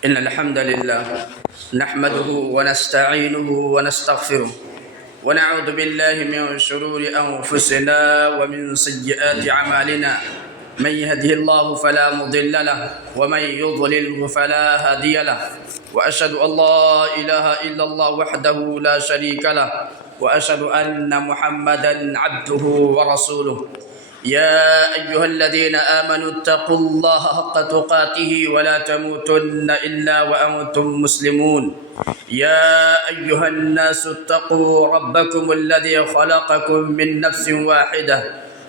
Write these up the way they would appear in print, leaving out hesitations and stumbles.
إن الحمد لله نحمده ونستعينه ونستغفره ونعوذ بالله من شرور أنفسنا ومن سيئات أعمالنا. من يهده الله فلا مضل له ومن يضلله فلا هادي له، وأشهد أن لا إله إلا الله وحده لا شريك له، وأشهد أن محمدا عبده ورسوله. يا أيها الذين آمنوا اتقوا الله حق تقاته ولا تموتن إلا وأنتم مسلمون. يا أيها الناس اتقوا ربكم الذي خلقكم من نفس واحدة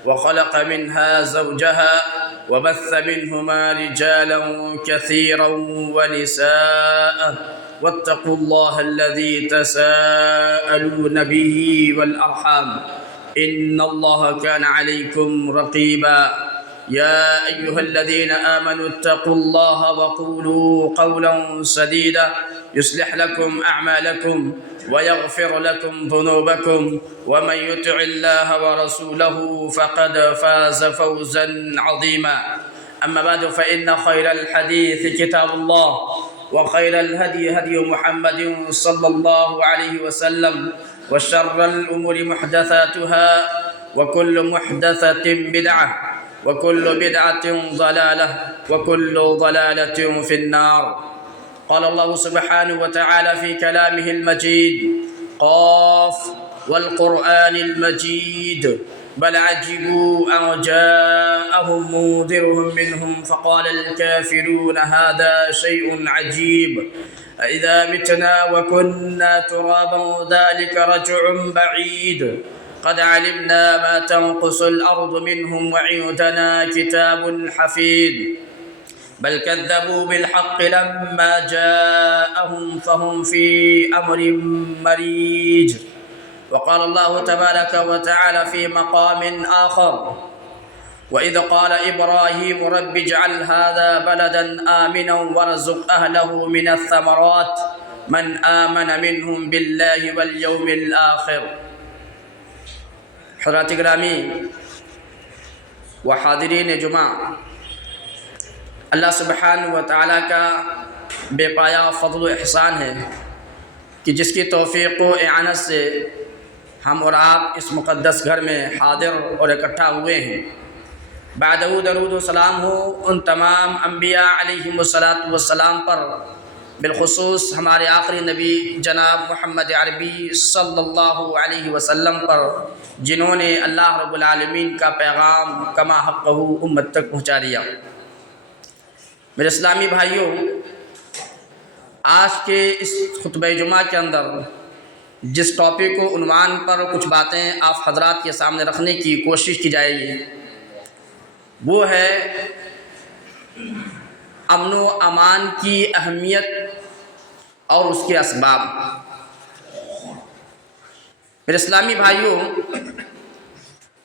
وخلق منها زوجها وبث منهما رجالا كثيرا ونساء، واتقوا الله الذي تساءلون به والأرحام إن الله كان عليكم رقيبا. يا أيها الذين آمنوا اتقوا الله وقولوا قولا سديدا يصلح لكم أعمالكم ويغفر لكم ذنوبكم، ومن يطع الله ورسوله فقد فاز فوزا عظيما. أما بعد فإن خير الحديث كتاب الله، وخير الهدي هدي محمد صلى الله عليه وسلم، وشر الأمور محدثاتها، وكل محدثة بدعة، وكل بدعة ضلالة، وكل ضلالة في النار. قال الله سبحانه وتعالى في كلامه المجيد: قاف والقرآن المجيد بل عجبوا أن جاءهم منذرهم منهم فقال الكافرون هذا شيء عجيب أإذا متنا وكنا ترابا ذلك رجع بعيد قد علمنا ما تنقص الأرض منهم وعندنا كتاب حفيظ بل كذبوا بالحق لما جاءهم فهم في أمر مريج. وقال الله تبارك وتعالى في مقام آخر: وإذ قال إبراهيم رب اجعل هذا بلدا آمنا وارزق أهله من الثمرات من آمن منهم بالله واليوم الآخر. حضرات گرامی و حاضرین جمعہ، اللہ سبحانہ و تعالیٰ کا بے پایا فضل و احسان ہے کہ جس کی توفیق و اعانت سے ہم اور آپ اس مقدس گھر میں حاضر اور اکٹھا ہوئے ہیں۔ بعد درود و سلام ہو ان تمام انبیاء علیہم السلام پر، بالخصوص ہمارے آخری نبی جناب محمد عربی صلی اللہ علیہ وسلم پر، جنہوں نے اللہ رب العالمین کا پیغام کما حقہ امت تک پہنچا دیا۔ میرے اسلامی بھائیوں، آج کے اس خطبہ جمعہ کے اندر جس ٹاپک و عنوان پر کچھ باتیں آپ حضرات کے سامنے رکھنے کی کوشش کی جائے گی وہ ہے امن و امان کی اہمیت اور اس کے اسباب۔ میرے اسلامی بھائیوں،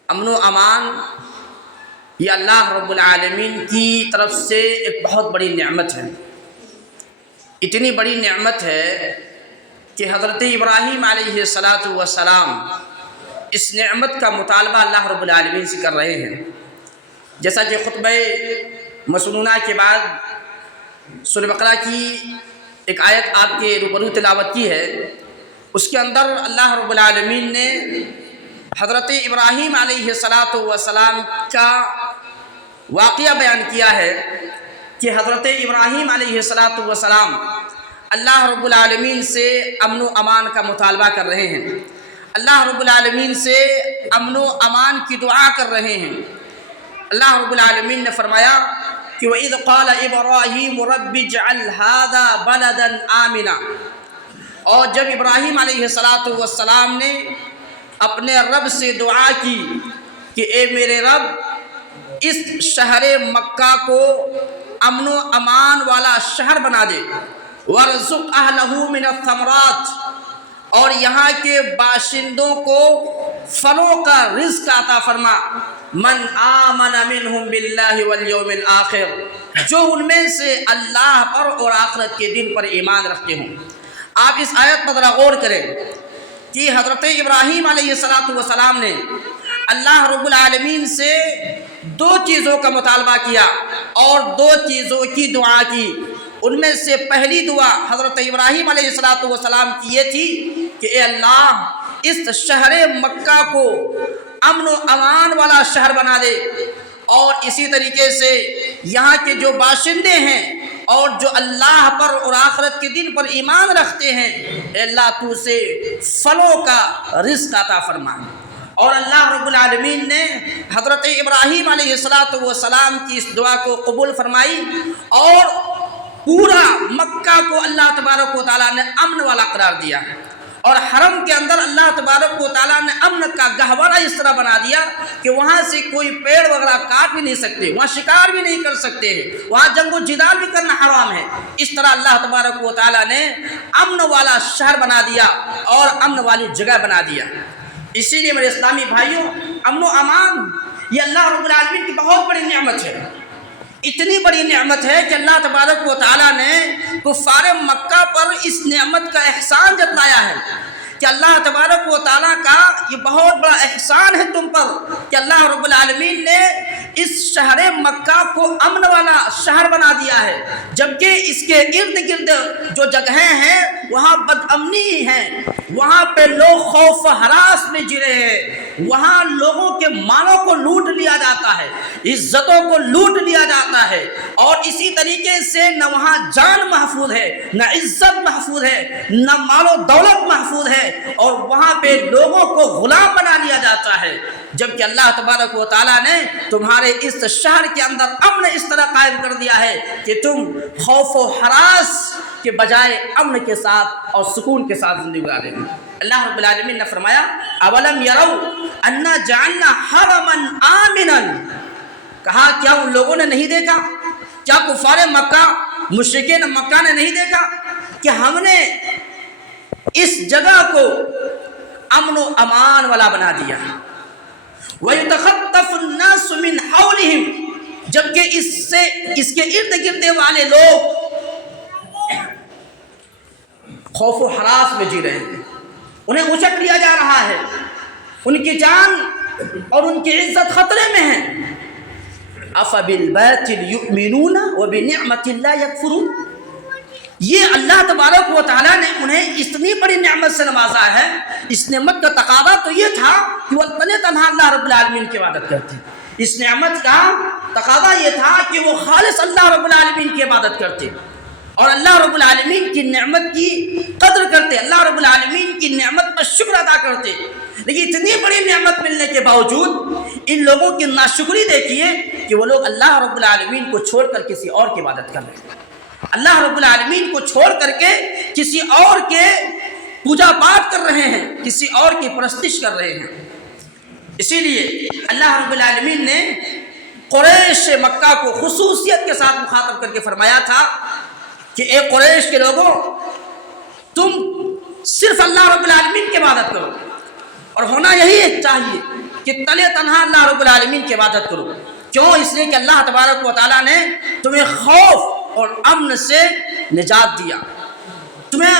امن و امان یہ اللہ رب العالمین کی طرف سے ایک بہت بڑی نعمت ہے۔ اتنی بڑی نعمت ہے کہ حضرت ابراہیم علیہ السلام اس نعمت کا مطالبہ اللہ رب العالمین سے کر رہے ہیں۔ جیسا کہ خطبہ مسنونہ کے بعد سورہ بقرہ کی ایک آیت آپ کے روبرو تلاوت کی ہے، اس کے اندر اللہ رب العالمین نے حضرت ابراہیم علیہ السلام کا واقعہ بیان کیا ہے کہ حضرت ابراہیم علیہ السلام اللہ رب العالمین سے امن و امان کا مطالبہ کر رہے ہیں، اللہ رب العالمین سے امن و امان کی دعا کر رہے ہیں۔ اللہ رب العالمین نے فرمایا کہ وَإِذْ قَالَ إِبْرَاهِيمُ رَبِّ اجْعَلْ هَذَا بَلَدًا آمِنًا، اور جب ابراہیم علیہ السلام نے اپنے رب سے دعا کی کہ اے میرے رب اس شہر مکہ کو امن و امان والا شہر بنا دے، وَارْزُقْ أَهْلَهُ مِنَ الثَّمَرَاتِ، اور یہاں کے باشندوں کو پھلوں کا رزق عطا فرما، من آمن منہم باللہ والیوم الآخر، جو ان میں سے اللہ پر اور آخرت کے دن پر ایمان رکھتے ہوں۔ آپ اس آیت پر ذرا غور کریں کہ حضرت ابراہیم علیہ السلام نے اللہ رب العالمین سے دو چیزوں کا مطالبہ کیا اور دو چیزوں کی دعا کی۔ ان میں سے پہلی دعا حضرت ابراہیم علیہ السلام کی یہ تھی کہ اے اللہ اس شہر مکہ کو امن و امان والا شہر بنا دے، اور اسی طریقے سے یہاں کے جو باشندے ہیں اور جو اللہ پر اور آخرت کے دن پر ایمان رکھتے ہیں، اے اللہ تو اسے پھلوں کا رزق عطا فرما۔ اور اللہ رب العالمین نے حضرت ابراہیم علیہ السلام کی اس دعا کو قبول فرمائی، اور پورا مکہ کو اللہ تبارک و تعالیٰ نے امن والا قرار دیا، اور حرم کے اندر اللہ تبارک و تعالیٰ نے امن کا گہوارہ اس طرح بنا دیا کہ وہاں سے کوئی پیڑ وغیرہ کاٹ بھی نہیں سکتے، وہاں شکار بھی نہیں کر سکتے ہیں، وہاں جنگ و جدال بھی کرنا حرام ہے۔ اس طرح اللہ تبارک و تعالیٰ نے امن والا شہر بنا دیا اور امن والی جگہ بنا دیا۔ اسی لیے میرے اسلامی بھائیوں، امن و امان یہ اللہ رب العالمین کی بہت بڑی نعمت ہے، اتنی بڑی نعمت ہے کہ اللہ تبارک و تعالیٰ نے کفار مکہ پر اس نعمت کا احسان جتلایا ہے کہ اللہ تبارک و تعالیٰ کا یہ بہت بڑا احسان ہے تم پر کہ اللہ رب العالمین نے اس شہر مکہ کو امن والا شہر بنا دیا ہے، جبکہ اس کے ارد گرد جو جگہیں ہیں وہاں بد امنی ہے، وہاں پہ لوگ خوف و ہراس میں جی رہے ہیں، وہاں لوگوں کے مالوں کو لوٹ لیا جاتا ہے، عزتوں کو لوٹ لیا جاتا ہے، اور اسی طریقے سے نہ وہاں جان محفوظ ہے، نہ عزت محفوظ ہے، نہ مال و دولت محفوظ ہے، اور وہاں پہ لوگوں کو غلام بنا لیا جاتا ہے، جبکہ اللہ تبارک و تعالیٰ نے تمہارے اس شہر کے اندر امن اس طرح قائم کر دیا ہے کہ تم خوف و ہراس کے بجائے امن کے ساتھ اور سکون کے ساتھ زندگی گزارے گے۔ اللہ رب العالمین نے فرمایا اولم یروا انا جعلنا حرما آمنا، کہا کیا ان لوگوں نے نہیں دیکھا، کیا کفار مکہ مشرکین مکہ نے نہیں دیکھا کہ ہم نے اس جگہ کو امن و امان والا بنا دیا، وَيُتَخَطَّفُ النَّاسُ مِنْ حَوْلِهِمْ، جبکہ اس کے ارد گرد والے لوگ خوف و ہراس میں جی رہے ہیں، انہیں اچک لیا جا رہا ہے، ان کی جان اور ان کی عزت خطرے میں ہے۔ أَفَبِالْبَاطِلِ يُؤْمِنُونَ وَبِنِعْمَةِ اللَّهِ يَكْفُرُونَ، یہ اللہ تبارک و تعالیٰ نے انہیں اتنی بڑی نعمت سے نوازا ہے، اس نعمت کا تقاضا تو یہ تھا کہ وہ تنہا اللہ رب العالمین کی عبادت کرتے، اس نعمت کا تقاضا یہ تھا کہ وہ خالص اللہ رب العالمین کی عبادت کرتے اور اللہ رب العالمین کی نعمت کی قدر کرتے، اللہ رب العالمین کی نعمت پر شکر ادا کرتے۔ لیکن اتنی بڑی نعمت ملنے کے باوجود ان لوگوں کی ناشکری دیکھیے کہ وہ لوگ اللہ رب العالمین کو چھوڑ کر کسی اور کی عبادت کر رہے ہیں، اللہ رب العالمین کو چھوڑ کر کے کسی اور کے پوجا پاٹ کر رہے ہیں، کسی اور کی پرستش کر رہے ہیں۔ اسی لیے اللہ رب العالمین نے قریش مکہ کو خصوصیت کے ساتھ مخاطب کر کے فرمایا تھا کہ اے قریش کے لوگوں، تم صرف اللہ رب العالمین کی عبادت کرو، اور ہونا یہی چاہیے کہ تلے تنہا اللہ رب العالمین کی عبادت کرو۔ کیوں؟ اس لیے کہ اللہ تبارک و تعالیٰ نے تمہیں خوف اور امن سے نجات دیا، تمہیں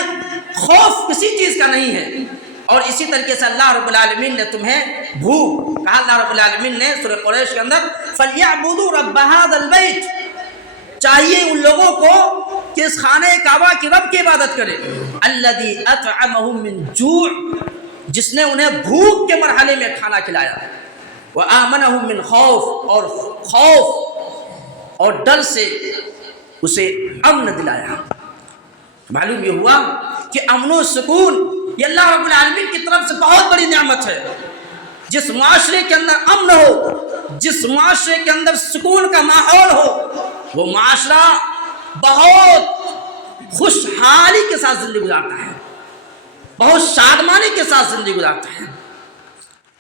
خوف کسی چیز کا نہیں ہے، اور اسی طریقے سے اللہ رب العالمین نے تمہیں بھوک، کہا اللہ رب العالمین نے سورہ قریش کے اندر فَلْيَعْبُدُوا رَبَّ هَذَا الْبَيْتِ، چاہیے ان لوگوں کو کہ اس خانہ کعبہ کے رب کی عبادت کرے، الَّذِي أَطْعَمَهُم مِّن جُوعٍ، جس نے انہیں بھوک کے مرحلے میں کھانا کھلایا، وَآمَنَهُم مِّن خَوْفٍ، اور خوف اور ڈر سے اسے امن دلایا۔ معلوم یہ ہوا کہ امن و سکون یہ اللہ رب العالمین کی طرف سے بہت بڑی نعمت ہے۔ جس معاشرے کے اندر امن ہو، جس معاشرے کے اندر سکون کا ماحول ہو، وہ معاشرہ بہت خوشحالی کے ساتھ زندگی گزارتا ہے، بہت شادمانی کے ساتھ زندگی گزارتا ہے۔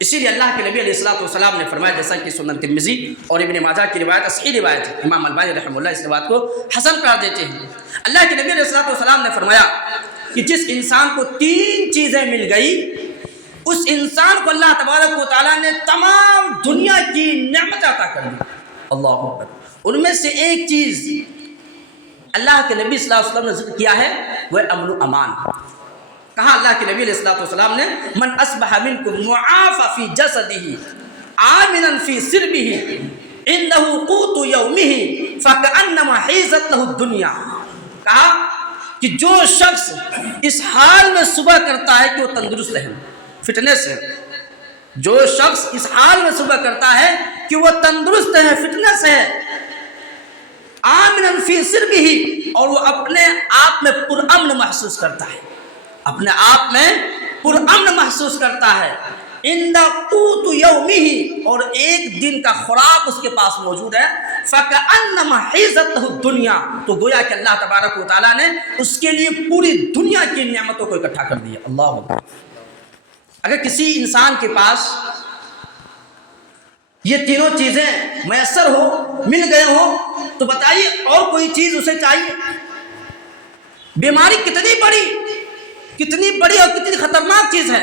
اسی لیے اللہ کے نبی علیہ السلام نے فرمایا، جیسا کہ سنن ترمذی اور ابن ماجہ کی روایت صحیح روایت ہے، امام البانی رحمہ اللہ اس روایت کو حسن قرار دیتے ہیں۔ اللہ کے نبی علیہ السلام نے فرمایا کہ جس انسان کو 3 چیزیں مل گئی، اس انسان کو اللہ تبارک و تعالیٰ نے تمام دنیا کی نعمت عطا کر دی۔ اللہ اکبر۔ ان میں سے ایک چیز اللہ کے نبی صلی اللہ علیہ وسلم نے ذکر کیا ہے، وہ امن و امان۔ کہا اللہ کے نبی علیہ السلام نے من اصبح منکم معافى فی جسدہ آمنا فی سربہ انہ قوت یومہ فکأنما حیزت لہ الدنیا، کہا کہ جو شخص اس حال میں صبح کرتا ہے کہ وہ تندرست ہے، فٹنس ہے، جو شخص اس حال میں صبح کرتا ہے کہ وہ تندرست ہے، فٹنس ہے، آمن فی سربہ، اور وہ اپنے آپ میں پرامن محسوس کرتا ہے، اپنے آپ میں پرامن محسوس کرتا ہے، عند قوت یومہ، اور ایک دن کا خوراک اس کے پاس موجود ہے، فکأنما حیزتہ الدنیا، تو گویا کہ اللہ تبارک و تعالیٰ نے اس کے لیے پوری دنیا کی نعمتوں کو اکٹھا کر دیا۔ اللہ اکبر۔ اگر کسی انسان کے پاس یہ تینوں چیزیں میسر ہو، مل گئے ہو، تو بتائیے اور کوئی چیز اسے چاہیے؟ بیماری کتنی بڑی اور کتنی خطرناک چیز ہے۔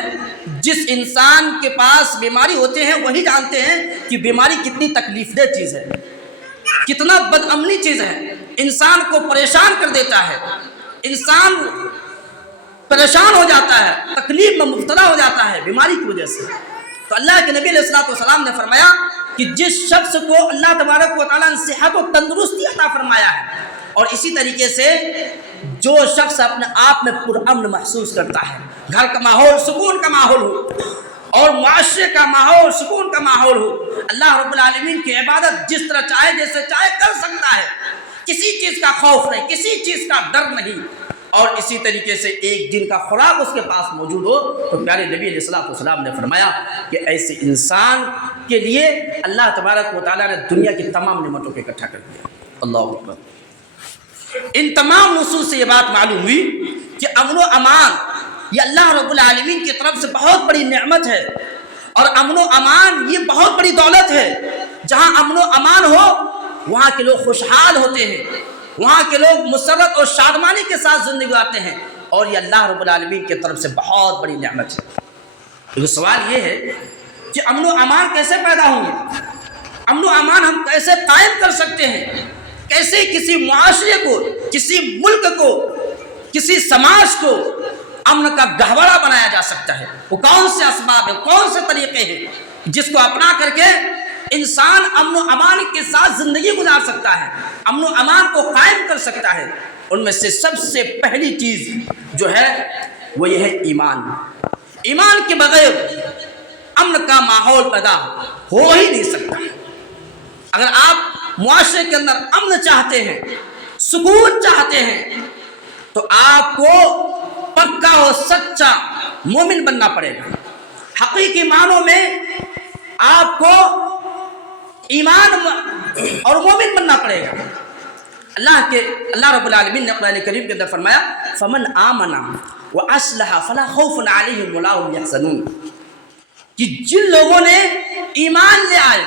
جس انسان کے پاس بیماری ہوتے ہیں وہی جانتے ہیں کہ بیماری کتنی تکلیف دہ چیز ہے، کتنا بدامنی چیز ہے، انسان کو پریشان کر دیتا ہے، انسان پریشان ہو جاتا ہے، تکلیف میں مبتلا ہو جاتا ہے بیماری کی وجہ سے۔ تو اللہ کے نبی علیہ الصلوۃ والسلام نے فرمایا کہ جس شخص کو اللہ تبارک و تعالیٰ نے صحت و تندرستی عطا فرمایا ہے، اور اسی طریقے سے جو شخص اپنے آپ میں پرامن محسوس کرتا ہے، گھر کا ماحول سکون کا ماحول ہو، اور معاشرے کا ماحول سکون کا ماحول ہو، اللہ رب العالمین کی عبادت جس طرح چاہے جیسے چاہے کر سکتا ہے، کسی چیز کا خوف نہیں، کسی چیز کا ڈر نہیں، اور اسی طریقے سے ایک دن کا خوراک اس کے پاس موجود ہو، تو پیارے نبی علیہ الصلوۃ والسلام نے فرمایا کہ ایسے انسان کے لیے اللہ تبارک و تعالیٰ نے دنیا کی تمام نعمتوں کو اکٹھا کر دیا۔ اللہ اکبر۔ ان تمام نصوص سے یہ بات معلوم ہوئی کہ امن و امان یہ اللہ رب العالمین کی طرف سے بہت بڑی نعمت ہے، اور امن و امان یہ بہت بڑی دولت ہے۔ جہاں امن و امان ہو وہاں کے لوگ خوشحال ہوتے ہیں، وہاں کے لوگ مسرت اور شادمانی کے ساتھ زندگی گزارتے ہیں، اور یہ اللہ رب العالمین کی طرف سے بہت بڑی نعمت ہے۔ تو سوال یہ ہے کہ امن و امان کیسے پیدا ہوں گے؟ امن و امان ہم کیسے قائم کر سکتے ہیں؟ کیسے کسی معاشرے کو، کسی ملک کو، کسی سماج کو امن کا گہوارہ بنایا جا سکتا ہے؟ وہ کون سے اسباب ہیں، کون سے طریقے ہیں جس کو اپنا کر کے انسان امن و امان کے ساتھ زندگی گزار سکتا ہے، امن و امان کو قائم کر سکتا ہے؟ ان میں سے سب سے پہلی چیز جو ہے وہ یہ ہے ایمان۔ ایمان کے بغیر امن کا ماحول پیدا ہو ہی نہیں سکتا۔ اگر آپ معاشرے کے اندر امن چاہتے ہیں، سکون چاہتے ہیں، تو آپ کو پکا اور سچا مومن بننا پڑے گا۔ حقیقی معنوں میں آپ کو ایمان اور مومن بننا پڑے گا۔ اللہ رب العالمین نے قرآن کریم کے اندر فرمایا فمن آمن واصلح فلا خوف علیہم ولا هم یحزنون، کہ جن لوگوں نے ایمان لے آئے،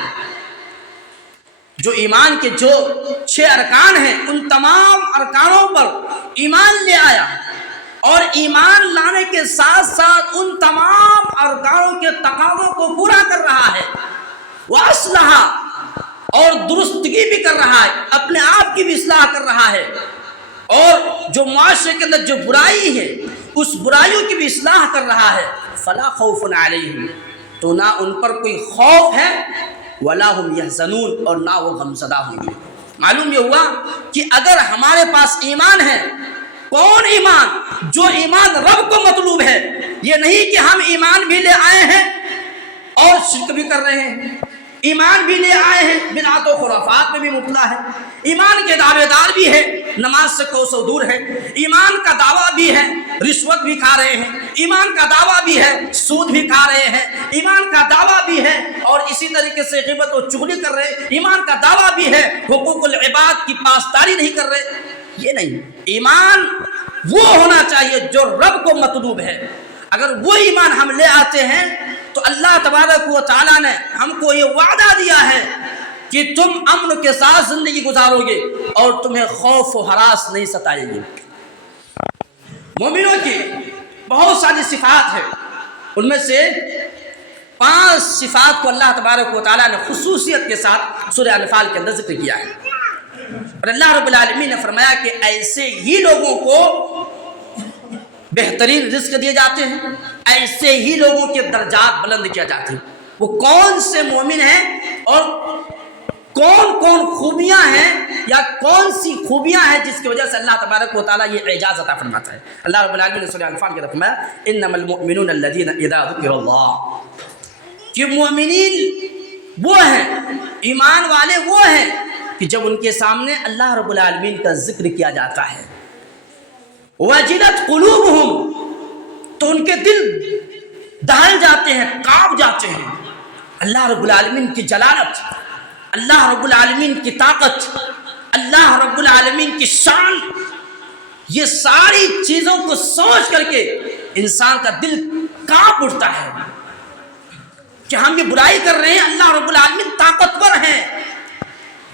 جو ایمان کے جو 6 ارکان ہیں ان تمام ارکانوں پر ایمان لے آیا، اور ایمان لانے کے ساتھ ساتھ ان تمام ارکانوں کے تقاضوں کو پورا کر رہا ہے، واصلح، اور درستگی بھی کر رہا ہے، اپنے آپ کی بھی اصلاح کر رہا ہے، اور جو معاشرے کے اندر جو برائی ہے اس برائیوں کی بھی اصلاح کر رہا ہے، فلا خوف علیہم، تو نہ ان پر کوئی خوف ہے، ولا هم یحزنون، اور نہ وہ غمزدہ ہوں گے۔ معلوم یہ ہوا کہ اگر ہمارے پاس ایمان ہے، کون ایمان؟ جو ایمان رب کو مطلوب ہے، یہ نہیں کہ ہم ایمان بھی لے آئے ہیں اور شرک بھی کر رہے ہیں، ایمان بھی لے آئے ہیں بدعات و خرافات میں بھی مبتلا ہے، ایمان کے دعوے دار بھی ہے، نماز سے کوسوں دور ہے، ایمان کا دعویٰ بھی ہے، رشوت بھی کھا رہے ہیں، ایمان کا دعویٰ بھی ہے، سود بھی کھا رہے ہیں، ایمان کا دعویٰ بھی ہے، اور اسی طریقے سے غیبت و چغلی کر رہے ہیں، ایمان کا دعویٰ بھی ہے، حقوق العباد کی پاسداری نہیں کر رہے۔ یہ نہیں، ایمان وہ ہونا چاہیے جو رب کو مطلوب ہے۔ اگر وہ ایمان ہم لے آتے ہیں تو اللہ تبارک و تعالیٰ نے ہم کو یہ وعدہ دیا ہے کہ تم امن کے ساتھ زندگی گزارو گے اور تمہیں خوف و ہراس نہیں ستائے گی۔ مومنوں کی بہت ساری صفات ہیں، ان میں سے 5 صفات کو اللہ تبارک و تعالیٰ نے خصوصیت کے ساتھ سورہ انفال کے اندر ذکر کیا ہے، اور اللہ رب العالمین نے فرمایا کہ ایسے ہی لوگوں کو بہترین رزق دیے جاتے ہیں، ایسے ہی لوگوں کے درجات بلند کیا جاتے ہیں۔ وہ کون سے مومن ہیں اور کون کون خوبیاں ہیں یا کون سی خوبیاں ہیں جس کی وجہ سے اللہ تبارک و تعالیٰ یہ اعجاز عطا فرماتا ہے؟ اللہ رب العالمین نے سورہ انفال کے اندر فرمایا انما المؤمنون الذین اذا ذکر اللہ، کہ مومنین وہ ہیں، ایمان والے وہ ہیں کہ جب ان کے سامنے اللہ رب العالمین کا ذکر کیا جاتا ہے وجلت قلوبہم، تو ان کے دل دہل جاتے ہیں، کانپ جاتے ہیں۔ اللہ رب العالمین کی جلالت، اللہ رب العالمین کی طاقت، اللہ رب العالمین کی شان، یہ ساری چیزوں کو سوچ کر کے انسان کا دل کانپ اٹھتا ہے کہ ہم یہ برائی کر رہے ہیں، اللہ رب العالمین طاقتور ہیں،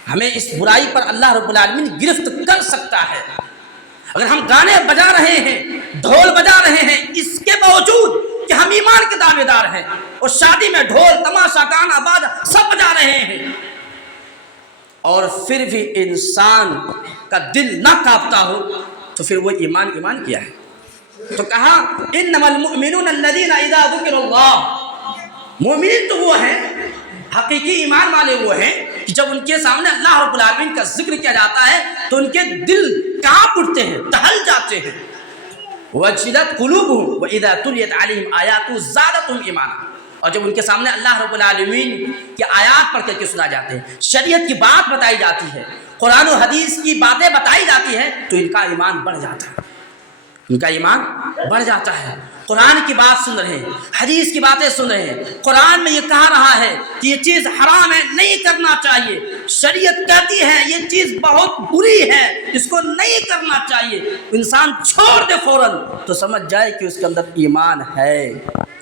ہمیں اس برائی پر اللہ رب العالمین گرفت کر سکتا ہے۔ اگر ہم گانے بجا رہے ہیں، ڈھول بجا رہے ہیں، اس کے باوجود کہ ہم ایمان کے دعوے دار ہیں اور شادی میں ڈھول تماشا گانا باجا سب بجا رہے ہیں، اور پھر بھی انسان کا دل نہ کانپتا ہو تو پھر وہ ایمان کیا ہے؟ تو کہا انما المؤمنون الذین اذا ذکر اللہ، مومن تو وہ ہیں، حقیقی ایمان والے وہ ہیں کہ جب ان کے سامنے اللہ رب العالمین کا ذکر کیا جاتا ہے تو ان کے دل کانپ اٹھتے ہیں، دہل جاتے ہیں۔ وجلت قلوبہم واذا تلیت علیہم آیاتہ زادتہم ایمانا، اور جب ان کے سامنے اللہ رب العالمین کی آیات پڑھ کر کے سنا جاتے ہیں، شریعت کی بات بتائی جاتی ہے، قرآن و حدیث کی باتیں بتائی جاتی ہیں، تو ان کا ایمان بڑھ جاتا ہے، ان کا ایمان بڑھ جاتا ہے۔ قرآن کی بات سن رہے ہیں، حدیث کی باتیں سن رہے ہیں، قرآن میں یہ کہا رہا ہے کہ یہ چیز حرام ہے، نہیں کرنا چاہیے، شریعت کہتی ہے یہ چیز بہت بری ہے، اس کو نہیں کرنا چاہیے، انسان چھوڑ دے فوراً تو سمجھ جائے کہ اس کے اندر ایمان ہے۔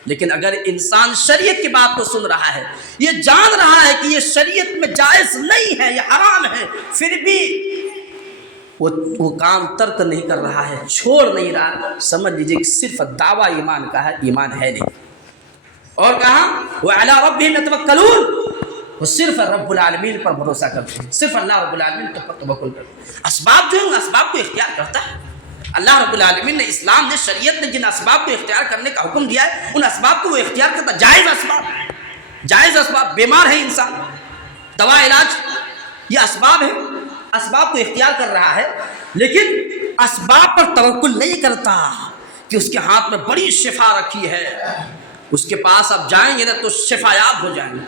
لیکن اگر انسان شریعت کی بات کو سن رہا ہے، یہ جان رہا ہے کہ یہ شریعت میں جائز نہیں ہے، یہ حرام ہے، پھر بھی وہ کام ترک نہیں کر رہا ہے، چھوڑ نہیں رہا، سمجھ لیجیے کہ صرف دعویٰ ایمان کا ہے، ایمان ہے نہیں۔ اور کہا وَعَلَىٰ رَبِّهِمْ يَتَوَكَّلُونَ، وہ صرف رب العالمین پر بھروسہ کرتے ہیں، صرف اللہ رب العالمین پر توکل کرتے ہیں۔ اسباب جو ہیں اسباب کو اختیار کرتا ہے اللہ رب العالمین نے، اسلام نے، شریعت نے جن اسباب کو اختیار کرنے کا حکم دیا ہے ان اسباب کو وہ اختیار کرتا ہے۔ جائز اسباب، بیمار ہے انسان، دوا علاج، یہ اسباب ہیں، اسباب کو اختیار کر رہا ہے، لیکن اسباب پر توکل نہیں کرتا کہ اس کے ہاتھ میں بڑی شفا رکھی ہے، اس کے پاس آپ جائیں گے نا تو شفا یاب ہو جائیں گے۔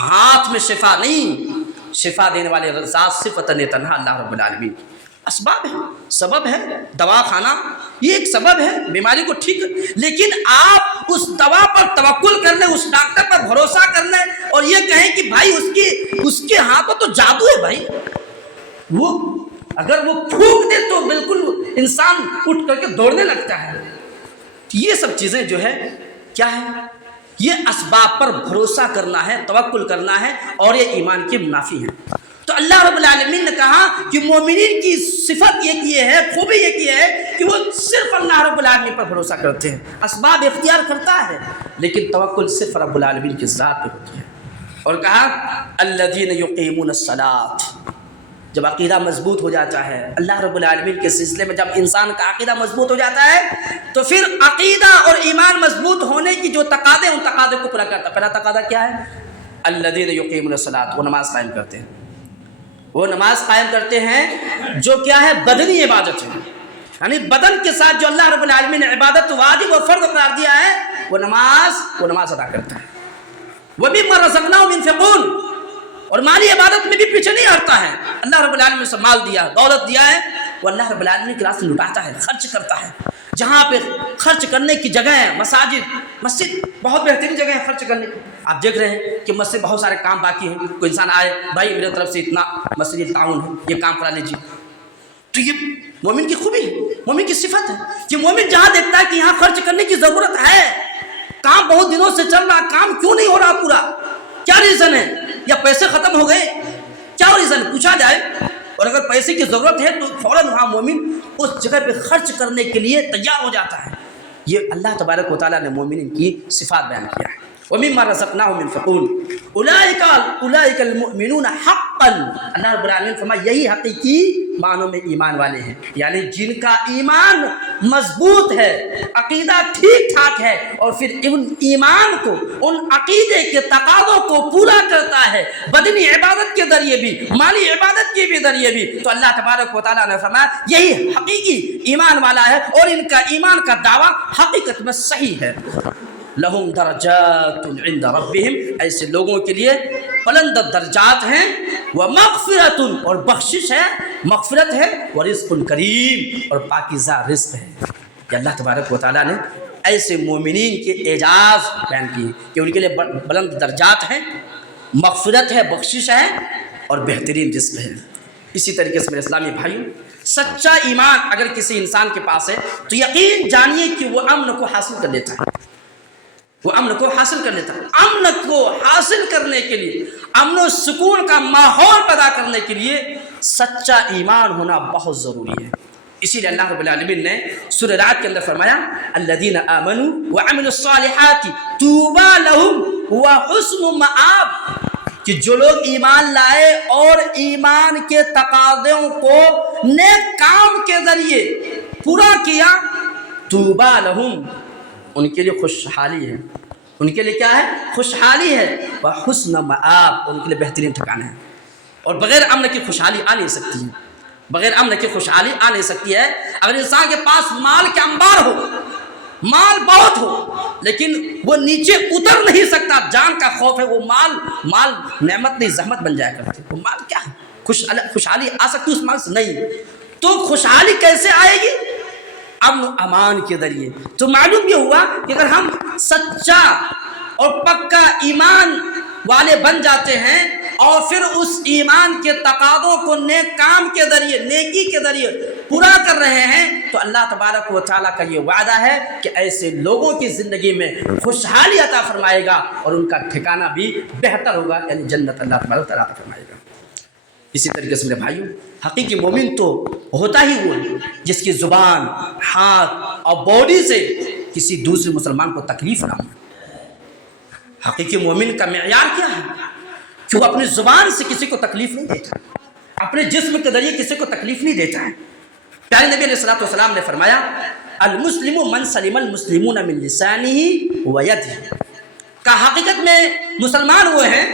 ہاتھ میں شفا نہیں، شفا دینے والے ذات صفتاً تنہا اللہ رب العالمین کی۔ اسباب ہے، سبب ہے، دوا کھانا یہ ایک سبب ہے بیماری کو ٹھیک، لیکن آپ اس دوا پر توکل کر لیں، اس ڈاکٹر پر بھروسہ کر لیں اور یہ کہیں کہ بھائی اس کے ہاتھوں تو جادو ہے، بھائی وہ اگر وہ پھونک دے تو بالکل انسان اٹھ کر کے دوڑنے لگتا ہے۔ یہ سب چیزیں جو ہے کیا ہے؟ یہ اسباب پر بھروسہ کرنا ہے، توکل کرنا ہے، اور یہ ایمان کے منافی ہیں۔ تو اللہ رب العالمین نے کہا کہ مومنین کی صفت یہ ہے، خوبی یہ ہے کہ وہ صرف اللہ رب العالمین پر بھروسہ کرتے ہیں، اسباب اختیار کرتا ہے لیکن توکل صرف رب العالمین کی ذات پہ ہوتی ہے۔ اور کہا الذین یقیمون الصلاۃ، جب عقیدہ مضبوط ہو جاتا ہے اللہ رب العالمین کے سلسلے میں، جب انسان کا عقیدہ مضبوط ہو جاتا ہے تو پھر عقیدہ اور ایمان مضبوط ہونے کی جو تقاضے ہیں ان تقاضے کو پورا کرتا ہے۔ پہلا تقاضا کیا ہے؟ الذین یقیمون الصلاۃ، وہ نماز قائم کرتے ہیں، وہ نماز قائم کرتے ہیں جو کیا ہے؟ بدنی عبادت ہے، یعنی بدن کے ساتھ جو اللہ رب العالمین نے عبادت واجب و فرض قرار دیا ہے وہ نماز ادا کرتا ہے۔ وَمِمَّا رَزَقْنَاهُمْ يُنْفِقُونَ، اور مالی عبادت میں بھی پیچھے نہیں ہٹتا ہے۔ اللہ رب العالمین نے مال دیا، دولت دیا ہے، وہ اللہ رب العالمین کے راستے لٹاتا ہے، خرچ کرتا ہے۔ جہاں پہ خرچ کرنے کی جگہ ہے، مسجد بہت بہترین جگہ ہے خرچ کرنے کی۔ آپ دیکھ رہے ہیں کہ مسجد بہت سارے کام باقی ہیں، کوئی انسان آئے بھائی میرے طرف سے اتنا مسجد تعاون ہے، یہ کام کرا لیجیے، تو یہ مومن کی خوبی ہے، مومن کی صفت ہے کہ مومن جہاں دیکھتا ہے کہ یہاں خرچ کرنے کی ضرورت ہے، کام بہت دنوں سے چل رہا، کام کیوں نہیں ہو رہا پورا، کیا ریزن ہے؟ یا پیسے ختم ہو گئے، کیا ریزن پوچھا جائے، اور اگر پیسے کی ضرورت ہے تو فوراً وہاں مومن اس جگہ پہ خرچ کرنے کے لیے تیار ہو جاتا ہے۔ یہ اللہ تبارک و تعالیٰ نے مومنین کی صفات بیان کیا ہے۔ وَمِمَّا رَزَقْنَاهُمْ يُنْفِقُونَ أُولَٰئِكَ الْمُؤْمِنُونَ حَقًّا، اللہ رب العالمین فرمایا یہی حقیقی معنوں میں ایمان والے ہیں، یعنی جن کا ایمان مضبوط ہے، عقیدہ ٹھیک ٹھاک ہے، اور پھر ان ایمان کو، ان عقیدے کے تقاضوں کو پورا کرتا ہے بدنی عبادت کے ذریعے بھی، مالی عبادت کے بھی ذریعے بھی، تو اللہ تبارک و تعالیٰ نے فرمایا یہی حقیقی ایمان والا ہے، اور ان کا ایمان کا دعویٰ حقیقت میں صحیح ہے۔ لہم درجات عند ربہم، ایسے لوگوں کے لیے بلند درجات ہیں، ومغفرۃ، اور بخشش ہے، مغفرت ہے، ورزق کریم، اور پاکیزہ رزق ہے۔ کہ اللہ تبارک و تعالیٰ نے ایسے مومنین کے اعزاز بیان کیے کہ ان کے لیے بلند درجات ہیں، مغفرت ہے، بخشش ہے، اور بہترین رزق ہے۔ اسی طریقے سے میرے اسلامی بھائیوں، سچا ایمان اگر کسی انسان کے پاس ہے تو یقین جانیے کہ وہ امن کو حاصل کر لیتا ہے، وہ امن کو حاصل کر لیتا ہے۔ امن کو حاصل کرنے کے لیے، امن و سکون کا ماحول پیدا کرنے کے لیے سچا ایمان ہونا بہت ضروری ہے۔ اسی لیے اللہ رب العالمین نے سورہ رعد کے اندر فرمایا الذین آمنوا وعملوا الصالحات طوبی لہم وحسن مآب، کہ جو لوگ ایمان لائے اور ایمان کے تقاضوں کو نیک کام کے ذریعے پورا کیا، طوبی لہم، ان کے لیے خوشحالی ہے، ان کے لیے کیا ہے؟ خوشحالی ہے، وحسن مآب، ان کے لیے بہترین ٹھکانا ہے۔ اور بغیر امن کی خوشحالی آ نہیں سکتی ہے، بغیر امن کی خوشحالی آ نہیں سکتی ہے۔ اگر انسان کے پاس مال کے انبار ہو، مال بہت ہو، لیکن وہ نیچے اتر نہیں سکتا، جان کا خوف ہے، وہ مال نعمت نہیں زحمت بن جایا کرتی، وہ مال کیا ہے؟ خوشحالی آ سکتی اس مال سے نہیں۔ تو خوشحالی کیسے آئے گی؟ امن و امان کے ذریعے۔ تو معلوم یہ ہوا کہ اگر ہم سچا اور پکا ایمان والے بن جاتے ہیں اور پھر اس ایمان کے تقاضوں کو نیک کام کے ذریعے، نیکی کے ذریعے پورا کر رہے ہیں، تو اللہ تبارک و تعالیٰ کا یہ وعدہ ہے کہ ایسے لوگوں کی زندگی میں خوشحالی عطا فرمائے گا اور ان کا ٹھکانہ بھی بہتر ہوگا، یعنی جنت اللہ تبارک و تعالیٰ عطا فرمائے گا۔ اسی طریقے سے میرے بھائیوں، حقیقی مومن تو ہوتا ہی وہ ہے جس کی زبان، ہاتھ اور باڈی سے کسی دوسرے مسلمان کو تکلیف نہ ہو۔ حقیقی مومن کا معیار کیا ہے؟ کہ وہ اپنی زبان سے کسی کو تکلیف نہیں دیتا، اپنے جسم کے ذریعے کسی کو تکلیف نہیں دیتا ہے۔ پیارے نبی علیہ الصلوۃ والسلام نے فرمایا المسلم من سلم المسلمون من لسانه ويده، کہ حقیقت میں مسلمان وہ ہیں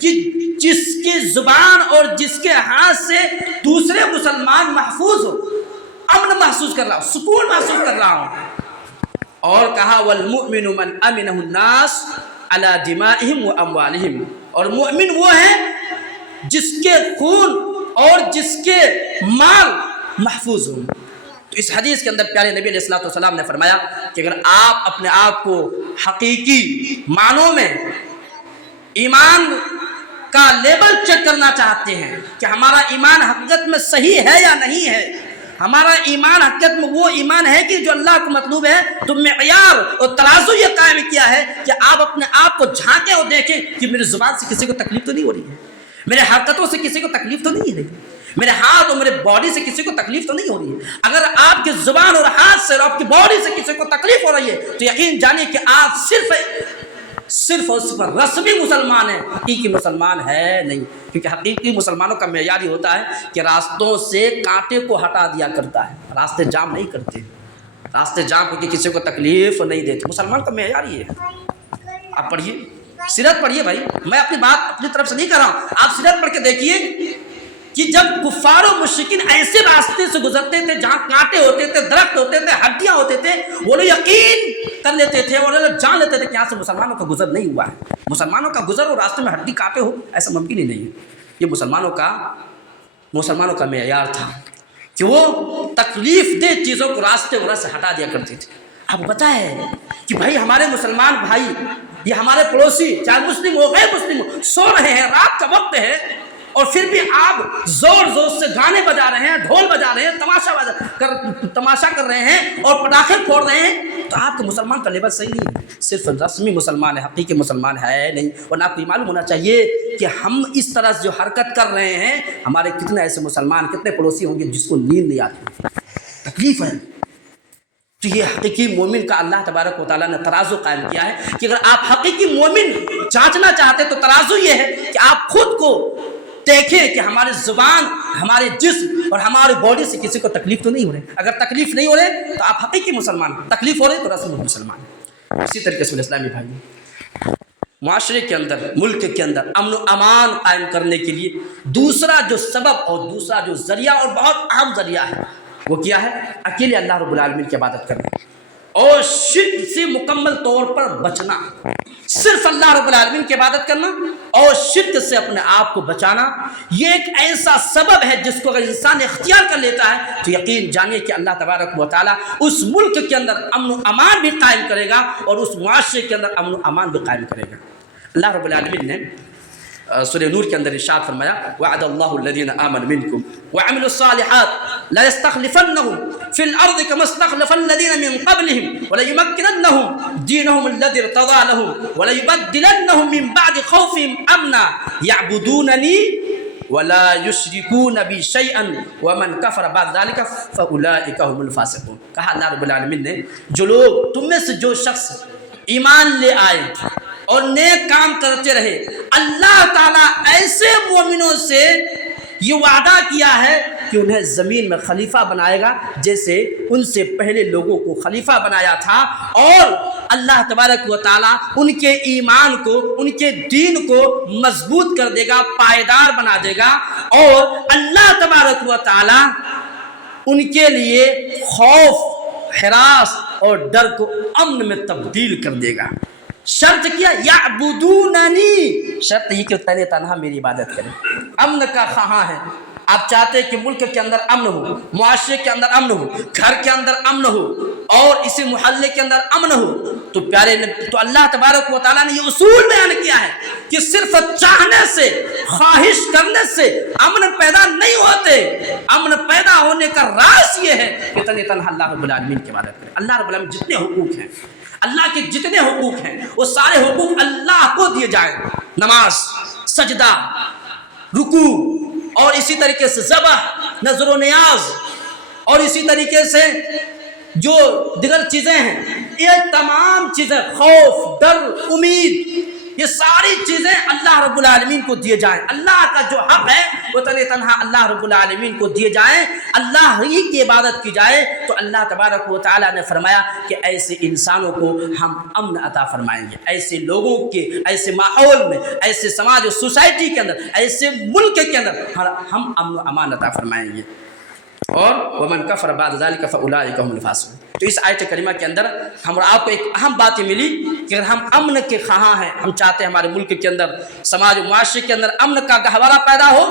کہ جس کی زبان اور جس کے ہاتھ سے دوسرے مسلمان محفوظ ہو، امن محسوس کر رہا ہو، سکون محسوس کر رہا ہو۔ اور کہا والمؤمن من امنه الناس على دمائهم واموالهم، اور مومن وہ ہے جس کے خون اور جس کے مال محفوظ ہوں۔ تو اس حدیث کے اندر پیارے نبی علیہ الصلوۃ والسلام نے فرمایا کہ اگر آپ اپنے آپ کو حقیقی معنوں میں ایمان کا لیبل چیک کرنا چاہتے ہیں کہ ہمارا ایمان حقیقت میں صحیح ہے یا نہیں ہے، ہمارا ایمان حقیقت میں وہ ایمان ہے کہ جو اللہ کو مطلوب ہے، تو معیار اور ترازو یہ قائم کیا ہے کہ آپ اپنے آپ کو جھانکیں اور دیکھیں کہ میری زبان سے کسی کو تکلیف تو نہیں ہو رہی ہے، میرے حرکتوں سے کسی کو تکلیف تو نہیں ہے، میرے ہاتھ اور میرے باڈی سے کسی کو تکلیف تو نہیں ہو رہی ہے۔ اگر آپ کی زبان اور ہاتھ سے اور آپ کی باڈی سے کسی کو تکلیف ہو رہی ہے تو یقین جانیے کہ آپ صرف اور صرف رسمی مسلمان ہیں، حقیقی مسلمان ہے نہیں، کیونکہ حقیقی مسلمانوں کا معیار یہ ہوتا ہے کہ راستوں سے کانٹے کو ہٹا دیا کرتا ہے، راستے جام نہیں کرتے، راستے جام کر کے کسی کو تکلیف نہیں دیتے۔ مسلمان کا معیار یہ ہے۔ آپ پڑھیے، سیرت پڑھیے بھائی، میں اپنی بات اپنی طرف سے نہیں کر رہا ہوں، آپ سیرت پڑھ کے دیکھیے کہ جب کفار و مشرکین ایسے راستے سے گزرتے تھے جہاں کانٹے ہوتے تھے، درخت ہوتے تھے، ہڈیاں ہوتے تھے، وہ لوگ یقین کر لیتے تھے اور لوگ جان لیتے تھے کہ یہاں سے مسلمانوں کا گزر نہیں ہوا ہے۔ مسلمانوں کا گزر اور راستے میں ہڈی کانٹے ہو، ایسا ممکن ہی نہیں ہے۔ یہ مسلمانوں کا معیار تھا کہ وہ تکلیف دہ چیزوں کو راستے وغیرہ سے ہٹا دیا کرتے تھے۔ اب بتائیں کہ بھائی ہمارے مسلمان بھائی، یہ ہمارے پڑوسی، چاہے مسلم ہو غیر مسلم ہو، سو رہے ہیں، رات کا وقت ہے، اور پھر بھی آپ زور سے گانے بجا رہے ہیں، ڈھول بجا رہے ہیں، تماشا کر رہے ہیں اور پٹاخے پھوڑ رہے ہیں، تو آپ کے مسلمان کا لیبل صحیح نہیں ہے، صرف رسمی مسلمان ہے، حقیقی مسلمان ہے نہیں۔ اور آپ کو یہ معلوم ہونا چاہیے کہ ہم اس طرح سے جو حرکت کر رہے ہیں، ہمارے کتنے ایسے مسلمان، کتنے پڑوسی ہوں گے جس کو نیند نہیں آتی، تکلیف ہے۔ تو یہ حقیقی مومن کا اللہ تبارک و تعالیٰ نے ترازو قائم کیا ہے کہ اگر آپ حقیقی مومن جانچنا چاہتے تو ترازو یہ ہے کہ آپ خود کو دیکھیں کہ ہماری زبان، ہمارے جسم اور ہماری باڈی سے کسی کو تکلیف تو نہیں ہو رہی. اگر تکلیف نہیں ہو رہے تو آپ حقیقی مسلمان ہیں، تکلیف ہو رہے تو رسم مسلمان ہیں. اسی طریقے سے اسلامی بھائی، معاشرے کے اندر، ملک کے اندر امن و امان قائم کرنے کے لیے دوسرا جو سبب اور دوسرا جو ذریعہ اور بہت اہم ذریعہ ہے وہ کیا ہے؟ اکیلے اللہ رب العالمین کی عبادت کرنا اور شرک سے مکمل طور پر بچنا. صرف اللہ رب العالمین کی عبادت کرنا اور شرک سے اپنے آپ کو بچانا، یہ ایک ایسا سبب ہے جس کو اگر انسان اختیار کر لیتا ہے تو یقین جانیے کہ اللہ تبارک و تعالیٰ اس ملک کے اندر امن و امان بھی قائم کرے گا اور اس معاشرے کے اندر امن و امان بھی قائم کرے گا. اللہ رب العالمین نے سورہ نور کے اندر ارشاد فرمایا وعد اللہ الذین آمنوا منکم وعملوا الصالحات ليستخلفنهم في الارض كما استخلف الذين من قبلهم وليمكننهم دينهم الذي ارتضى لهم وليبدلنهم من بعد خوفهم امنا يعبدونني ولا يشركون بي شيئا ومن كفر بعد ذلك فاولئك هم الفاسقون. کہا اللہ رب العالمین نے جو لوگ تم میں سے جو شخص ایمان لے آئے اور نیک کام کرتے رہے، اللہ تعالیٰ ایسے مومنوں سے یہ وعدہ کیا ہے کہ انہیں زمین میں خلیفہ بنائے گا جیسے ان سے پہلے لوگوں کو خلیفہ بنایا تھا، اور اللہ تبارک و تعالیٰ ان کے ایمان کو، ان کے دین کو مضبوط کر دے گا، پائیدار بنا دے گا، اور اللہ تبارک و تعالیٰ ان کے لیے خوف، ہراس اور ڈر کو امن میں تبدیل کر دے گا. شرط کیا؟ یعبدوننی، شرط یہ کہ تنہا تنہا میری عبادت کریں. امن کا خواہاں ہے، آپ چاہتے ہیں کہ ملک کے اندر امن ہو، معاشرے کے اندر امن ہو، گھر کے اندر امن ہو اور اسی محلے کے اندر امن ہو، تو پیارے تو اللہ تبارک و تعالیٰ نے یہ اصول بیان کیا ہے کہ صرف چاہنے سے، خواہش کرنے سے امن پیدا نہیں ہوتے. امن پیدا ہونے کا راز یہ ہے کہ تنہا اللہ رب العالمین کی عبادت کریں. اللہ رب العالمین جتنے حقوق ہیں، اللہ کے جتنے حقوق ہیں وہ سارے حقوق اللہ کو دیے جائیں. نماز، سجدہ، رکوع اور اسی طریقے سے ذبح، نذر و نیاز اور اسی طریقے سے جو دیگر چیزیں ہیں، یہ تمام چیزیں، خوف، ڈر، امید، یہ ساری چیزیں اللہ رب العالمین کو دیے جائیں. اللہ کا جو حق ہے وہ تنہا اللہ رب العالمین کو دیے جائیں، اللہ ہی کی عبادت کی جائے. تو اللہ تبارک و تعالیٰ نے فرمایا کہ ایسے انسانوں کو ہم امن عطا فرمائیں گے. ایسے لوگوں کے، ایسے ماحول میں، ایسے سماج و سوسائٹی کے اندر، ایسے ملک کے اندر ہم امن و امان عطا فرمائیں گے. اور ومن کفر بعد ذلك فاولئک هم الفاسقون. تو اس آیت کریمہ کے اندر ہم اور آپ کو ایک اہم بات یہ ملی کہ اگر ہم امن کے خواہاں ہیں، ہم چاہتے ہیں ہمارے ملک کے اندر، سماج و معاشرے کے اندر امن کا گہوارہ پیدا ہو،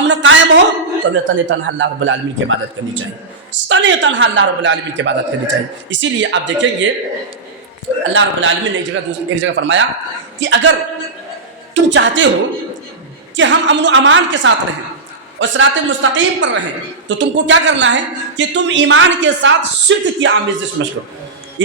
امن قائم ہو، تو ہمیں تنہا اللہ رب العالمین کی عبادت کرنی چاہیے. تنہا اللہ رب العالمین کی عبادت کرنی چاہیے. اسی لیے آپ دیکھیں گے اللہ رب العالمین نے ایک جگہ فرمایا کہ اگر تم چاہتے ہو کہ ہم امن و امان کے ساتھ رہیں اور صراط مستقیم پر رہیں تو تم کو کیا کرنا ہے کہ تم ایمان کے ساتھ شرک کی آمیزش مت کرو.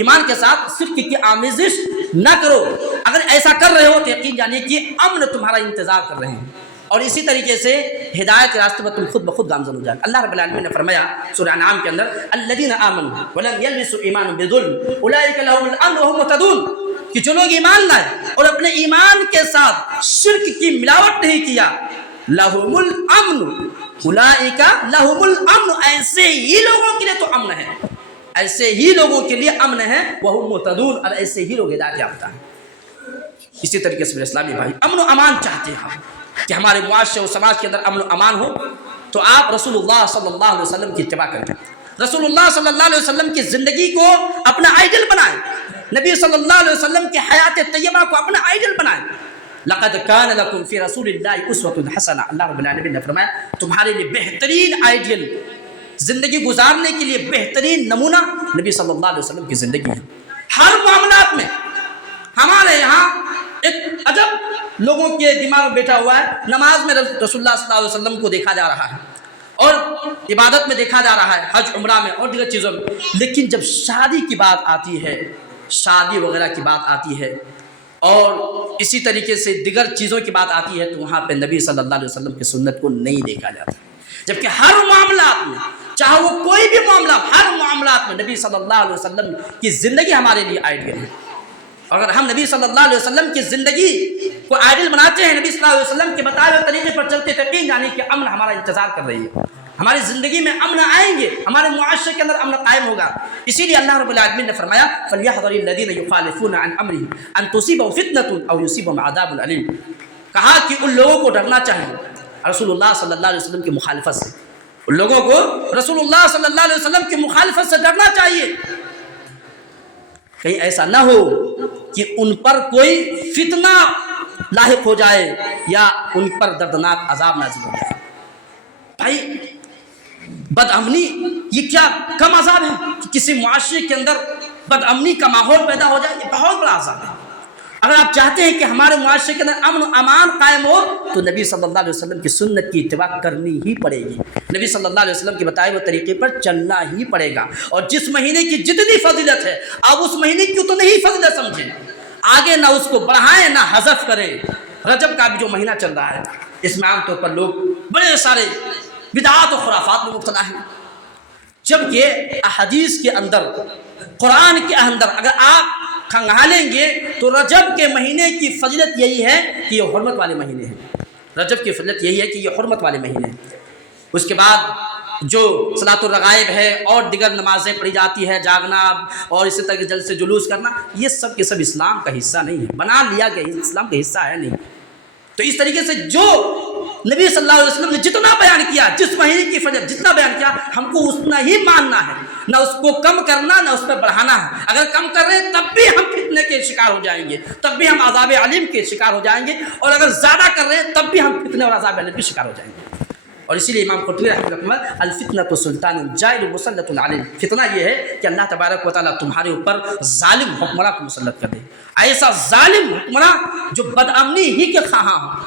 ایمان کے ساتھ شرک کی آمیزش نہ کرو. اگر ایسا کر رہے ہو تو یقین جانیے کہ امن تمہارا انتظار کر رہے ہیں، اور اسی طریقے سے ہدایت کے راستے پر تم خود بخود گامزن ہو جائے. اللہ رب العالمین نے فرمایا سورہ انعام کے اندر الذین آمنوا ولم یلبسوا ایمانهم بظلم اولئک لهم الامن وهم مهتدون، کہ جو لوگ ایمان لائے اور اپنے ایمان کے ساتھ شرک کی ملاوٹ نہیں کیا، لہم الامن اولئک لہم الامن، ایسے ہی لوگوں کے لیے تو امن ہے، ایسے ہی لوگوں کے لیے امن ہے، وہم مہتدون، اور ایسے ہی لوگ ہدایت یافتہ ہیں. اسی طریقے سے میرے اسلامی بھائی، امن و امان چاہتے ہیں کہ ہمارے معاشرے اور سماج کے اندر امن و امان ہو، تو آپ رسول اللہ صلی اللہ علیہ وسلم کی اتباع کریں. رسول اللہ صلی اللہ علیہ وسلم کی زندگی کو اپنا آئیڈل بنائیں، نبی صلی اللہ علیہ وسلم کی حیات طیبہ کو اپنا آئیڈل بنائیں. لقد کان لکم فی رسول اللہ اسوۃ حسنہ، اللہ رب العالمین نے فرمایا تمہارے لیے بہترین آئیڈل، زندگی گزارنے کے لیے بہترین نمونہ نبی صلی اللہ علیہ وسلم کی زندگی ہے. ہر معاملات میں ہمارے یہاں ایک عجب لوگوں کے دماغ میں بیٹھا ہوا ہے، نماز میں رسول اللہ صلی اللہ علیہ وسلم کو دیکھا جا رہا ہے اور عبادت میں دیکھا جا رہا ہے، حج عمرہ میں اور دیگر چیزوں میں، لیکن جب شادی کی بات آتی ہے، شادی وغیرہ کی بات آتی ہے اور اسی طریقے سے دیگر چیزوں کی بات آتی ہے تو وہاں پہ نبی صلی اللہ علیہ وسلم کی سنت کو نہیں دیکھا جاتا. جبکہ ہر معاملات میں، چاہے وہ کوئی بھی معاملہ، ہر معاملات میں نبی صلی اللہ علیہ وسلم کی زندگی ہمارے لیے آئیڈیل ہے. اور اگر ہم نبی صلی اللہ علیہ وسلم کی زندگی کو آئیڈل بناتے ہیں، نبی صلی اللہ علیہ وسلم کے بتائے ہوئے طریقے پر چلتے، یقین جانیں کہ امن ہمارا انتظار کر رہی ہے، ہماری زندگی میں امن آئیں گے، ہمارے معاشرے کے اندر امن قائم ہوگا۔ اسی لیے اللہ رب العالمین نے فرمایا فَلْيَحْذَرِ الَّذِينَ يُخَالِفُونَ عَنْ أَمْرِهِ أَن تُصِيبَهُمْ فِتْنَةٌ أَوْ يُصِيبَهُمْ عَذَابٌ أَلِيمٌ۔ کہا کہ ان لوگوں کو ڈرنا چاہیے رسول اللہ صلی اللہ علیہ وسلم کی مخالفت سے، ان لوگوں کو رسول اللہ صلی اللہ علیہ وسلم کی مخالفت سے ڈرنا چاہیے، کہیں ایسا نہ ہو کہ ان پر کوئی فتنہ لاحق ہو جائے یا ان پر دردناک عذاب نازل ہو جائے۔ بھائی بد امنی یہ کیا کم عذاب ہے کہ کسی معاشرے کے اندر بد امنی کا ماحول پیدا ہو جائے؟ یہ بہت بڑا عذاب ہے۔ اگر آپ چاہتے ہیں کہ ہمارے معاشرے کے اندر امن و امان قائم ہو تو نبی صلی اللہ علیہ وسلم کی سنت کی اتباع کرنی ہی پڑے گی، نبی صلی اللہ علیہ وسلم کے بتائے ہوئے طریقے پر چلنا ہی پڑے گا۔ اور جس مہینے کی جتنی فضیلت ہے آپ اس مہینے کی اتنی ہی فضیلت سمجھیں، آگے نہ اس کو بڑھائیں نہ حذف کریں۔ رجب کا بھی جو مہینہ چل رہا ہے اس میں عام طور پر لوگ بڑے سارے بدعات و خرافات میں مبتلا ہیں، جبکہ احادیث کے اندر، قرآن کے اندر اگر آپ کھنگالیں گے تو رجب کے مہینے کی فضیلت یہی ہے کہ یہ حرمت والے مہینے ہیں، رجب کی فضیلت یہی ہے کہ یہ حرمت والے مہینے ہیں۔ اس کے بعد جو صلاۃ الرغائب ہے اور دیگر نمازیں پڑھی جاتی ہے، جاگنا اور اسی طرح جلد سے جلوس کرنا، یہ سب کے سب اسلام کا حصہ نہیں ہے، بنا لیا گیا اسلام کا حصہ ہے نہیں۔ تو اس طریقے سے جو نبی صلی اللہ علیہ وسلم نے جتنا بیان کیا، جس مہینے کی فضیلت جتنا بیان کیا، ہم کو اتنا ہی ماننا ہے، نہ اس کو کم کرنا نہ اس پہ بڑھانا ہے۔ اگر کم کر رہے ہیں تب بھی ہم فتنے کے شکار ہو جائیں گے، تب بھی ہم عذاب علیم کے شکار ہو جائیں گے، اور اگر زیادہ کر رہے ہیں تب بھی ہم فتنے اور عذاب علیم کے شکار ہو جائیں گے۔ اور اسی لیے امام قرطبی رحمۃ اللہ الفتنۃ سلطان جائر مسلط علیہ، فتنہ یہ ہے کہ اللہ تبارک و تعالیٰ تمہارے اوپر ظالم حکمراں کو مسلط کر دے، ایسا ظالم حکمراں جو بد امنی ہی کے خواہاں ہو،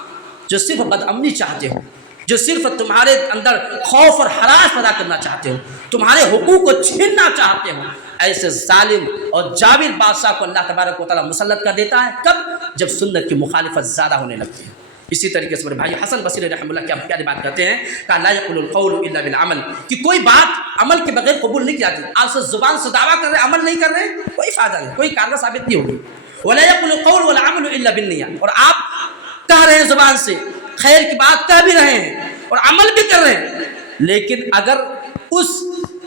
جو صرف بد امنی چاہتے ہو، جو صرف تمہارے اندر خوف اور ہراس پیدا کرنا چاہتے ہو، تمہارے حقوق کو چھیننا چاہتے ہو، ایسے ظالم اور جابر بادشاہ کو اللہ تبارک و تعالیٰ مسلط کر دیتا ہے۔ کب؟ جب سنت کی مخالفت زیادہ ہونے لگتی ہے۔ اسی طریقے سے میرے بھائی حسن بصری رحمہ اللہ کیا پیاری بات کرتے ہیں کہ لا یقول القول الا بالعمل، کہ کوئی بات عمل کے بغیر قبول نہیں کی جاتی۔ آپ سے زبان سے دعویٰ کر رہے ہیں، عمل نہیں کر رہے، کوئی فائدہ نہیں، کوئی کارگر ثابت نہیں ہوگی۔ ولا یقول القول والعمل الا بالنیہ، اور آپ کہہ رہے ہیں زبان سے، خیر کی بات کہہ بھی رہے ہیں اور عمل بھی کر رہے ہیں، لیکن اگر اس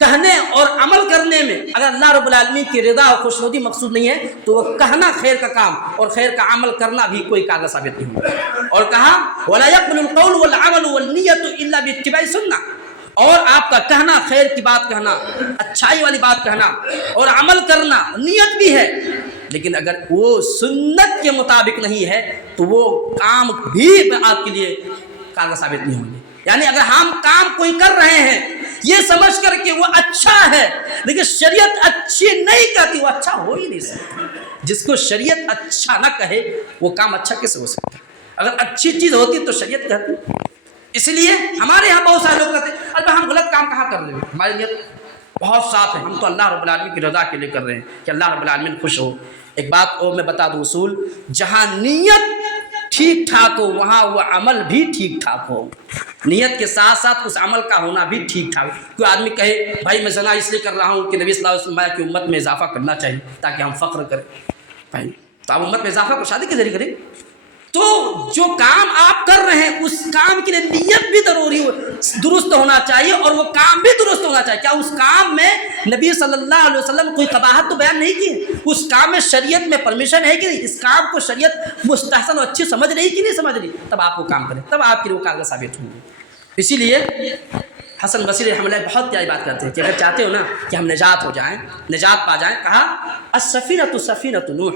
کہنے اور عمل کرنے میں اگر اللہ رب العالمین کی رضا اور خوشنودی مقصود نہیں ہے تو وہ کہنا خیر کا کام اور خیر کا عمل کرنا بھی کوئی کارگر ثابت نہیں ہوگا۔ اور کہا وَلَا يَقْبَلُ الْقَوْلُ وَالْعَمَلُ وَالنِّيَّةُ إِلَّا بِاتِّبَاعِ سُنَّةٍ، اور آپ کا کہنا خیر کی بات کہنا، اچھائی والی بات کہنا اور عمل کرنا نیت بھی ہے، لیکن اگر وہ سنت کے مطابق نہیں ہے تو وہ کام بھی آپ کے لیے کارگر ثابت نہیں ہوں گے۔ یعنی اگر ہم کام کوئی کر رہے ہیں یہ سمجھ کر کہ وہ اچھا ہے لیکن شریعت اچھی نہیں کہتی، وہ اچھا ہو ہی نہیں سکتا۔ جس کو شریعت اچھا نہ کہے وہ کام اچھا کیسے ہو سکتا ہے؟ اگر اچھی چیز ہوتی تو شریعت کہتی۔ اس لیے ہمارے یہاں بہت سارے لوگ کہتے ہیں ارے ہم غلط کام کہاں کر رہے ہیں، ہماری نیت بہت صاف ہے، ہم تو اللہ رب العالمین کی رضا کے لیے کر رہے ہیں کہ اللہ رب العالمین خوش ہو۔ ایک بات اور میں بتا دوں، اصول جہاں نیت ٹھیک ٹھاک ہو وہاں وہ عمل بھی ٹھیک ٹھاک ہو، نیت کے ساتھ ساتھ اس عمل کا ہونا بھی ٹھیک ٹھاک۔ کوئی آدمی کہے بھائی میں زنا اس لیے کر رہا ہوں کہ نبی صلی اللہ علیہ وسلم کی امت میں اضافہ کرنا چاہیے تاکہ ہم فخر کریں، بھائی تو آپ امت میں اضافہ کو شادی کے ذریعے کریں، تو جو کام آپ کر رہے ہیں اس کام کے لیے نیت بھی ضروری درست ہونا چاہیے اور وہ کام بھی درست ہونا چاہیے۔ کیا اس کام میں نبی صلی اللہ علیہ وسلم کوئی قباحت تو بیان نہیں کی؟ اس کام میں شریعت میں پرمیشن ہے کہ نہیں؟ اس کام کو شریعت مستحسن اور اچھی سمجھ رہی کہ نہیں سمجھ رہی؟ تب آپ وہ کام کریں، تب آپ کے لیے وہ کارگر ثابت ہوں گے۔ اسی لیے حسن بصری رحمہ اللہ بہت پیاری بات کرتے ہیں کہ اگر چاہتے ہو نا کہ ہم نجات ہو جائیں، نجات پا جائیں، کہا السفینۃ سفینۃ نوح،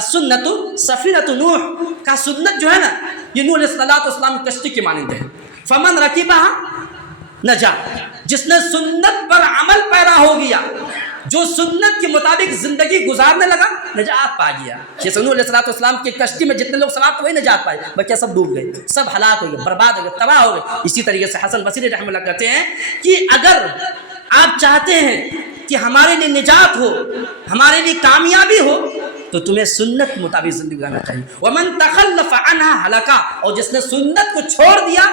السنت سفینۃ نوح، کا سنت جو ہے نا یہ نوح علیہ السلام کی کشتی کے مانند ہے۔ فمن رکبها نجا، جس نے سنت پر عمل پیرا ہو گیا، جو سنت کے مطابق زندگی گزارنے لگا، نجات پا گیا۔ یہ نوح علیہ السلام کی کشتی میں جتنے لوگ سوار تھے وہی نجات پائے، بچہ سب ڈوب گئے، سب ہلاک ہو گئے، برباد ہو گئے، تباہ ہو گئے۔ اسی طریقے سے حسن بصری رحمہ اللہ کہتے ہیں کہ اگر آپ چاہتے ہیں کہ ہمارے لیے نجات ہو، ہمارے لیے کامیابی ہو، تو تمہیں سنت کے مطابق زندگی گزارنا چاہیے۔ ومن تخلف عنها ہلاکا، اور جس نے سنت کو چھوڑ دیا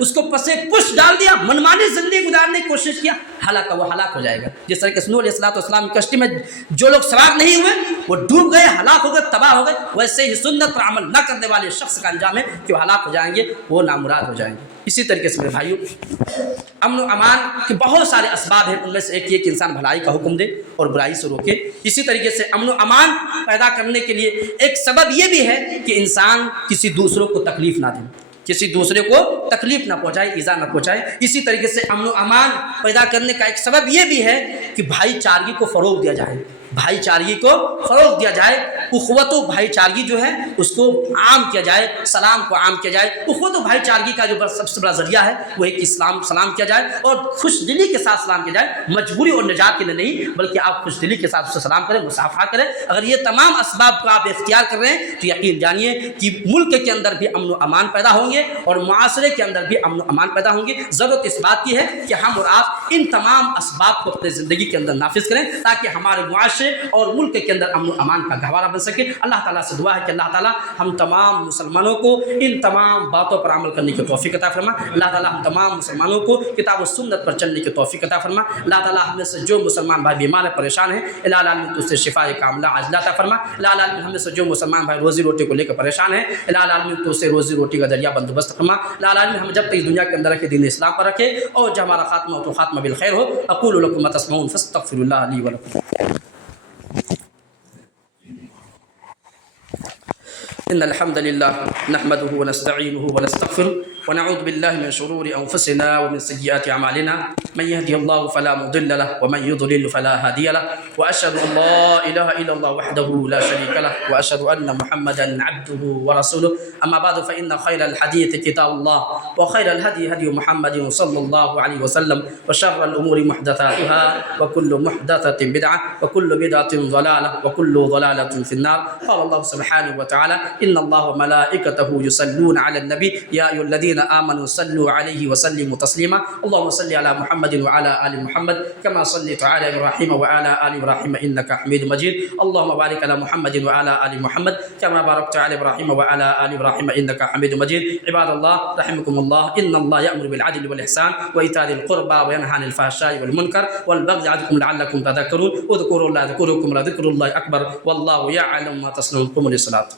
اس کو پسے پش ڈال دیا، منمانی زندگی گزارنے کی کوشش کیا، ہلاک وہ ہلاک ہو جائے گا۔ جس طرح کہ نوح علیہ السلام کی کشتی میں جو لوگ سوار نہیں ہوئے وہ ڈوب گئے، ہلاک ہو گئے، تباہ ہو گئے، ویسے ہی سنت پر عمل نہ کرنے والے شخص کا انجام ہے کہ وہ ہلاک ہو جائیں گے، وہ نامراد ہو جائیں گے۔ اسی طریقے سے میرے بھائیوں، امن و امان کے بہت سارے اسباب ہیں، ان میں سے ایک یہ کہ انسان بھلائی کا حکم دے اور برائی سے روکے۔ اسی طریقے سے امن و امان پیدا کرنے کے لیے ایک سبب یہ بھی ہے کہ انسان کسی دوسروں کو تکلیف نہ دے، کسی دوسرے کو تکلیف نہ پہنچائے، ایذا نہ پہنچائے۔ اسی طریقے سے امن و امان پیدا کرنے کا ایک سبب یہ بھی ہے کہ بھائی چارگی کو فروغ دیا جائے، بھائی چارگی کو فروغ دیا جائے، اخوت و بھائی چارگی جو ہے اس کو عام کیا جائے، سلام کو عام کیا جائے۔ اخوت و بھائی چارگی کا جو سب سے بڑا ذریعہ ہے وہ ہے کہ اسلام سلام کیا جائے اور خوش دلی کے ساتھ سلام کیا جائے، مجبوری اور نجات کے لیے نہیں، بلکہ آپ خوش دلی کے ساتھ اس سے سلام کریں، مصافحہ کریں۔ اگر یہ تمام اسباب کو آپ اختیار کر رہے ہیں تو یقین جانیے کہ ملک کے اندر بھی امن و امان پیدا ہوں گے اور معاشرے کے اندر بھی امن و امان پیدا ہوں گے۔ ضرورت اس بات کی ہے کہ ہم اور آپ ان تمام اسباب کو اپنے زندگی کے اندر نافذ کریں تاکہ ہمارے معاشرے اور ملک کے اندر امن و امان کا گہوارہ بن سکے۔ اللہ تعالیٰ سے دعا ہے کہ اللہ تعالیٰ ہم تمام مسلمانوں کو ان تمام باتوں پر عمل کرنے کی توفیق عطا فرما۔ اللہ تعالیٰ ہم تمام مسلمانوں کو کتاب و سنت پر چلنے کی توفیق عطا فرما۔ اللہ تعالیٰ ہم میں سے جو مسلمان بھائی بیمار ہیں، پریشان ہیں، الہ العالمین تو اس سے شفا کاملہ عاجلہ عطا فرما۔ الہ العالمین ہم میں سے جو مسلمان بھائی روزی روٹی کو لے کر پریشان ہیں، الہ العالمین تو اس سے روزی روٹی کا ذریعہ بندوبست فرما۔ الہ العالمین ہم جب تک اس دنیا کے اندر رکھے دین اسلام پر رکھے اور جب ہمارا خاتمہ ہو تو خاتمہ بالخیر ہو۔ اقول لکم ما تسمعون فاستغفروا اللہ لی ولکم۔ إن الحمد لله نحمده ونستعينه ونستغفره ونعوذ بالله من شرور أنفسنا ومن سيئات أعمالنا من يهدي الله فلا مضل له ومن يضلل فلا هادي له وأشهد أن لا إله إلا الله وحده لا شريك له وأشهد أن محمدا عبده ورسوله أما بعد فإن خير الحديث كتاب الله وخير الهدي هدي محمد صلى الله عليه وسلم وشر الأمور محدثاتها وكل محدثة بدعة وكل بدعة ضلالة وكل ضلالة في النار قال الله سبحانه وتعالى إن الله وملائكته يصلون على النبي يا أيها الذين آمنوا صلوا عليه وسلموا تسليما اللهم صل على محمد وعلى آل محمد كما صليت على إبراهيم وعلى آل إبراهيم إنك حميد مجيد اللهم بارك على محمد وعلى آل محمد كما باركت على إبراهيم وعلى آل إبراهيم إنك حميد مجيد عباد الله رحمكم الله إن الله يأمر بالعدل والإحسان وإيتاء ذي القربى وينهى عن الفحشاء والمنكر والبغي يعظكم لعلكم تذكرون اذكروا الله يذكركم ولذكر الله أكبر والله يعلم ما تصنعون قوموا للصلاة